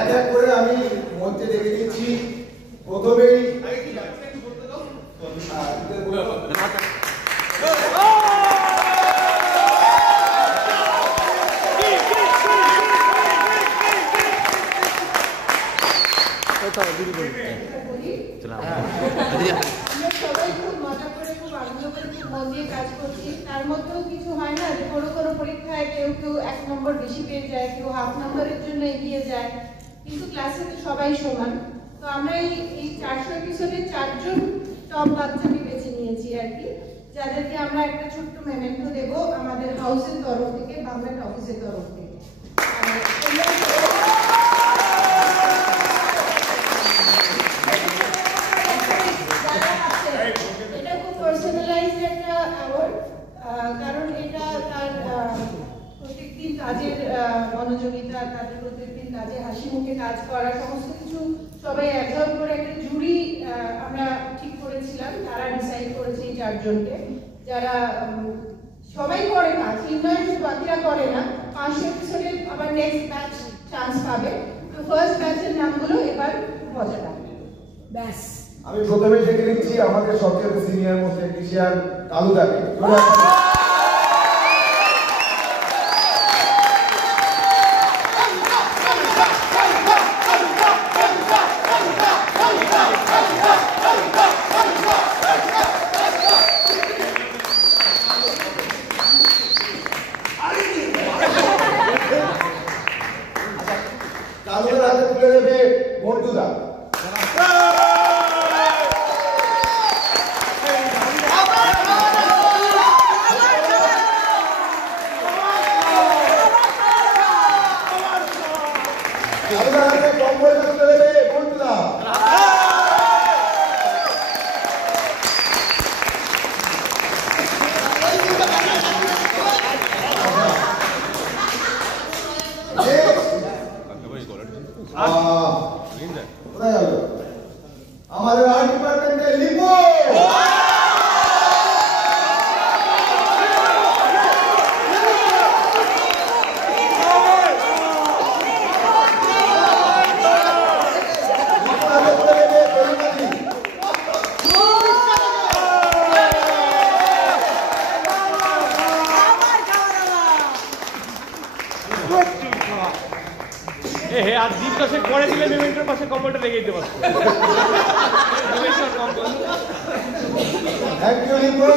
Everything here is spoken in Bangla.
এক এক করে আমি মঞ্চে ডেকে দিচ্ছি। প্রথমেই সবাই খুব মজা করে খুব আনন্দ করে খুব মন দিয়ে কাজ করছি। তার মধ্যেও কিছু হয় না যে কোনো কোনো পরীক্ষায় কেউ কেউ 1 নম্বর বেশি পেয়ে যায়, কেউ হাফ নম্বরের জন্য এগিয়ে যায়, কিন্তু ক্লাসে তো সবাই সমান। তো আমরা এই 400 এপিসোডে 4 জন টপ বাচ্চাকে বেছে নিয়েছি আর কি, যাদেরকে আমরা একটা ছোট্ট মেমেন্টো দেবো আমাদের হাউসের তরফ থেকে, বাংলা অফিসের তরফ থেকে। এটা খুব পার্সোনালাইজড একটা অ্যাওয়ার্ড, কারণ এটা তার প্রত্যেকদিন কাজের মনোযোগিতা, তাদের প্রত্যেকদিন কাজে হাসি মুখে কাজ করা, সমস্ত কিছু সবাই অ্যাবজর্ব করে একটা জুরি আমরা ঠিক করেছিলাম। তারা ডিসাইড করেছে এই 4 জনকে, যারা সবাই করে না, 3-9 জন বাকিরা করে না। 500 এপিসোডে আবার নেক্সট ব্যাচ চান্স পাবে। তো ফার্স্ট ব্যাচের নামগুলো এবার মজা লাগবে। ব্যাস, আমি প্রথমে ডেকে দিচ্ছি আমাদের সবচেয়ে সিনিয়র মোস্ট টেকনিশিয়ান কালুদাকে। কালুদার হাতে তুলে দেবে বন্ধুদা। আমাদের আর্ট ডিপার্টমেন্টে লিপো আর দ্বীপ দশেক পরে দিলে মেমেন্টোর পাশে কম্পিউটার লেগে দিতে পারতো। Thank you lipo.